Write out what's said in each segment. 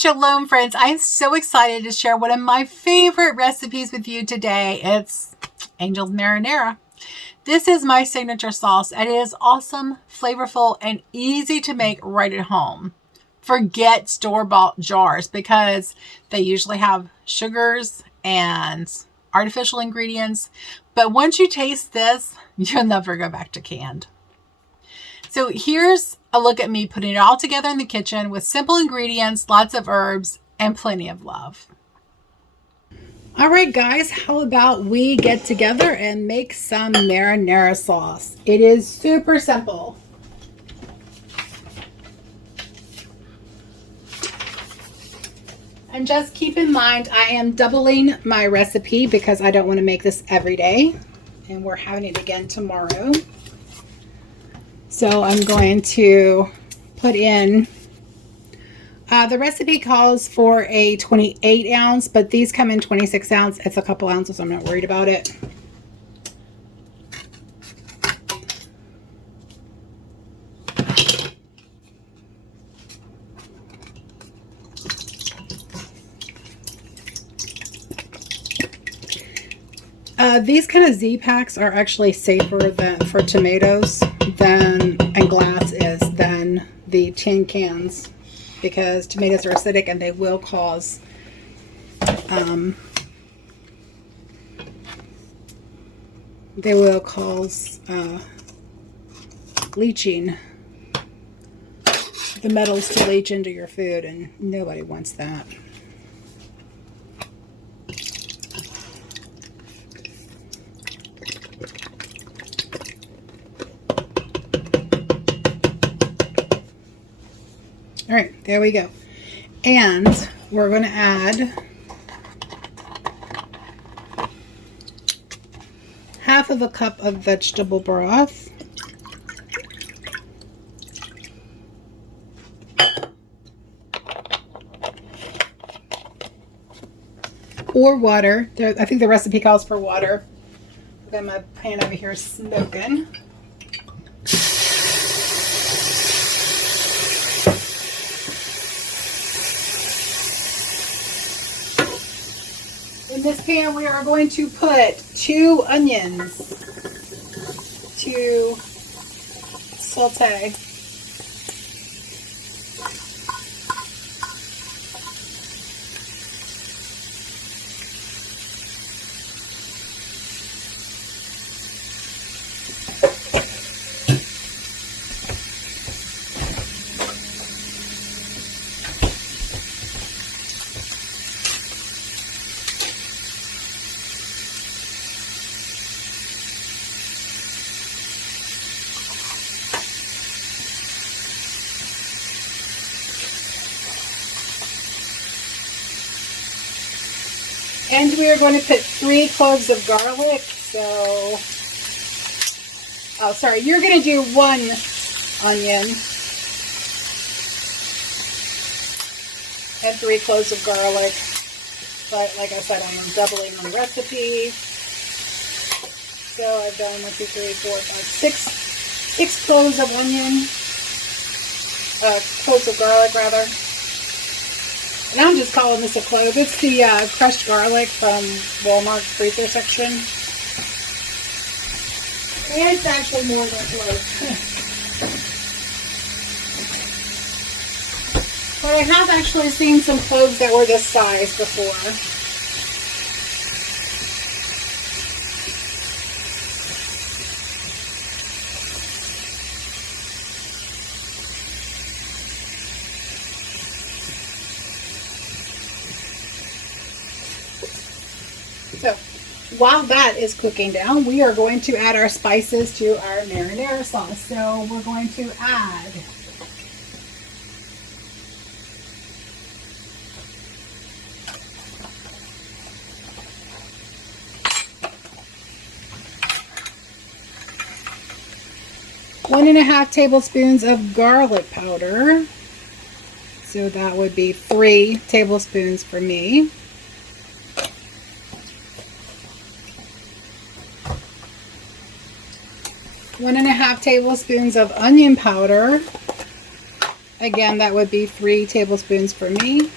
Shalom, friends. I'm so excited to share one of my favorite recipes with you today. It's Angel's Marinara. This is my signature sauce, and it is awesome, flavorful, and easy to make right at home. Forget store-bought jars because they usually have sugars and artificial ingredients. But once you taste this, you'll never go back to canned. So here's a look at me putting it all together in the kitchen with simple ingredients, lots of herbs, and plenty of love. All right, guys, how about we get together and make some marinara sauce? It is super simple. And just keep in mind, I am doubling my recipe because I don't want to make this every day. And we're having it again tomorrow. So I'm going to put in, the recipe calls for a 28 ounce, but these come in 26 ounce. It's a couple ounces, so I'm not worried about it. These kind of Z packs are actually safer for tomatoes and glass is than the tin cans because tomatoes are acidic and they will cause leaching, the metals to leach into your food, and nobody wants that. All right, there we go. And we're going to add half of a cup of vegetable broth. Or water. I think the recipe calls for water. I've got my pan over here smoking. In this pan, we are going to put 2 onions to saute. And we are going to put 3 cloves of garlic. You're going to do 1 onion and 3 cloves of garlic. But like I said, I am doubling my recipe. So I've done 1, 2, 3, 4, 5, 6 cloves of onion, cloves of garlic rather. And I'm just calling this a clove. It's the crushed garlic from Walmart's freezer section. It's actually more than a clove. But I have actually seen some cloves that were this size before. So while that is cooking down, we are going to add our spices to our marinara sauce. So we're going to add one and a half tablespoons of garlic powder. So that would be 3 tablespoons for me. 1.5 tablespoons of onion powder. Again, that would be 3 tablespoons for me.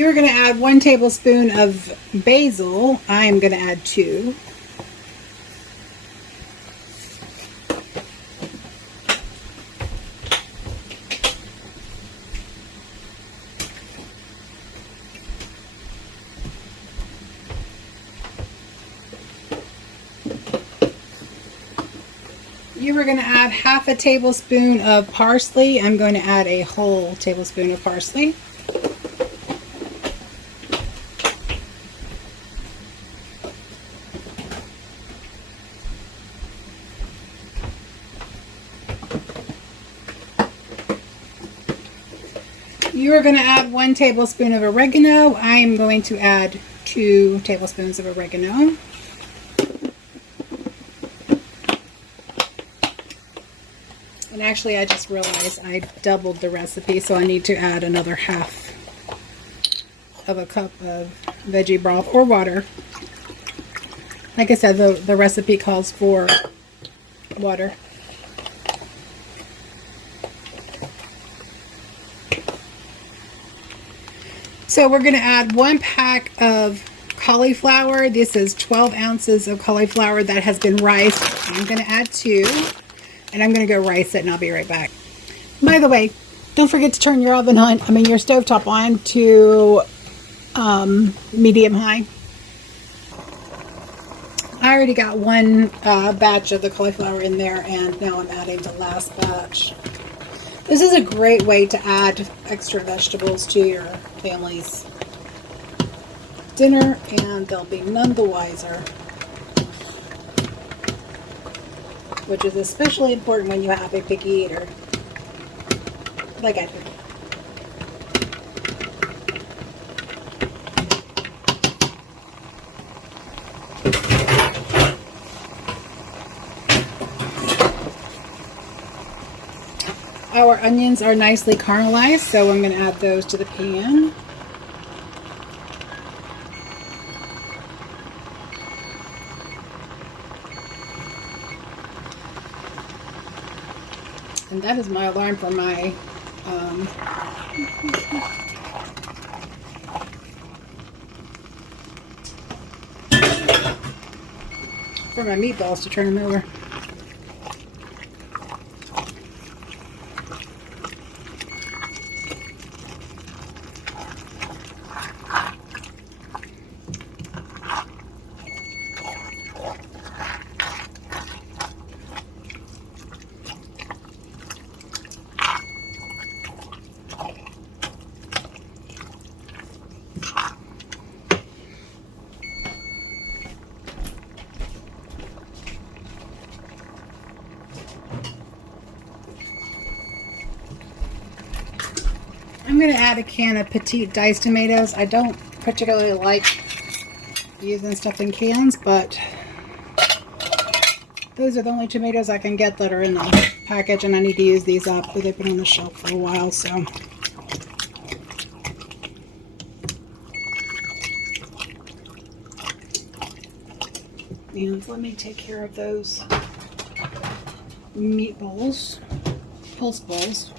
You're going to add 1 tablespoon of basil. I'm going to add 2. You are going to add half a tablespoon of parsley. I'm going to add a whole tablespoon of parsley. You are going to add 1 tablespoon of oregano. I am going to add 2 tablespoons of oregano. And actually, I just realized I doubled the recipe, so I need to add another half of a cup of veggie broth or water. Like I said, the recipe calls for water. So we're going to add 1 pack of cauliflower. This is 12 ounces of cauliflower that has been riced. I'm going to add 2. And I'm going to go rice it, and I'll be right back. By the way, don't forget to turn your oven on, your stovetop on to medium high. I already got 1 batch of the cauliflower in there, and now I'm adding the last batch. This is a great way to add extra vegetables to your family's dinner, and they'll be none the wiser. Which is especially important when you have a picky eater, like I do. Our onions are nicely caramelized, so I'm going to add those to the pan. And that is my alarm for my meatballs to turn them over. I'm going to add a can of petite diced tomatoes. I don't particularly like using stuff in cans, but those are the only tomatoes I can get that are in the package, and I need to use these up. They've been on the shelf for a while, so. And let me take care of those meatballs, pulse balls.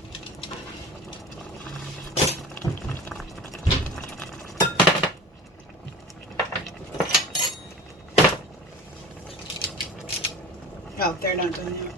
Oh, they're not done yet.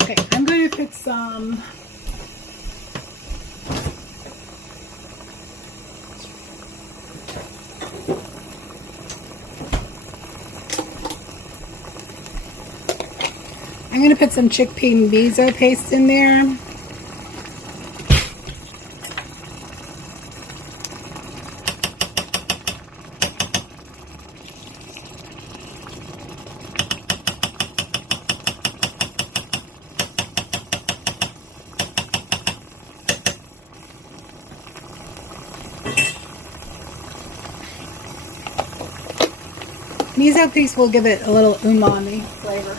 Okay, I'm going to put some chickpea miso paste in there. Miso paste will give it a little umami flavor.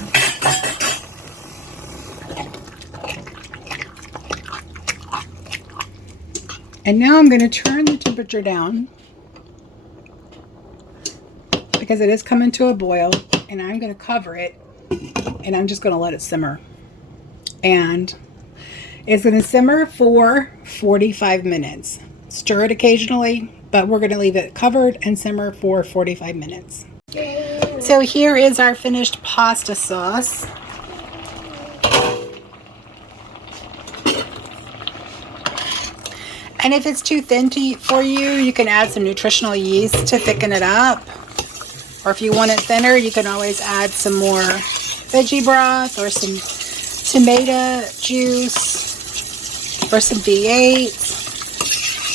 And now I'm going to turn the temperature down because it is coming to a boil, and I'm going to cover it and I'm just going to let it simmer. And it's going to simmer for 45 minutes. Stir it occasionally, but we're going to leave it covered and simmer for 45 minutes. So here is our finished pasta sauce. And if it's too thin for you, you can add some nutritional yeast to thicken it up. Or if you want it thinner, you can always add some more veggie broth or some tomato juice or some V8,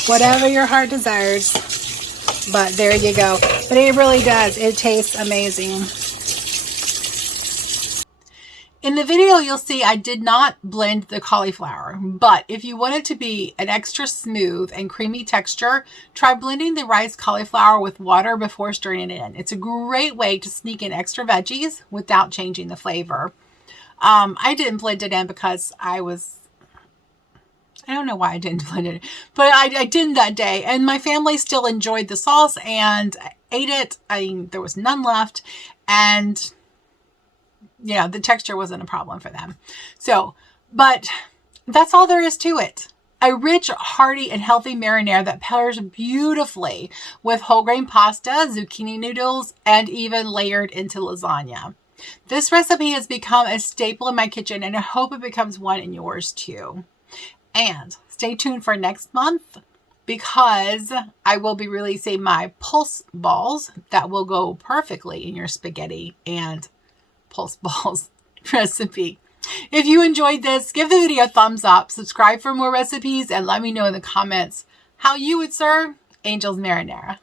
whatever your heart desires. But there you go. But it really does. It tastes amazing. In the video, you'll see I did not blend the cauliflower, but if you want it to be an extra smooth and creamy texture, try blending the rice cauliflower with water before stirring it in. It's a great way to sneak in extra veggies without changing the flavor. I didn't blend it in because I don't know why I didn't blend it, but I didn't that day, and my family still enjoyed the sauce and ate it. I mean, there was none left, and you know, the texture wasn't a problem for them. So, but that's all there is to it. A rich, hearty, and healthy marinara that pairs beautifully with whole grain pasta, zucchini noodles, and even layered into lasagna. This recipe has become a staple in my kitchen, and I hope it becomes one in yours too. And stay tuned for next month, because I will be releasing my pulse balls that will go perfectly in your spaghetti and pulse balls recipe. If you enjoyed this, give the video a thumbs up, subscribe for more recipes, and let me know in the comments how you would serve Angel's Marinara.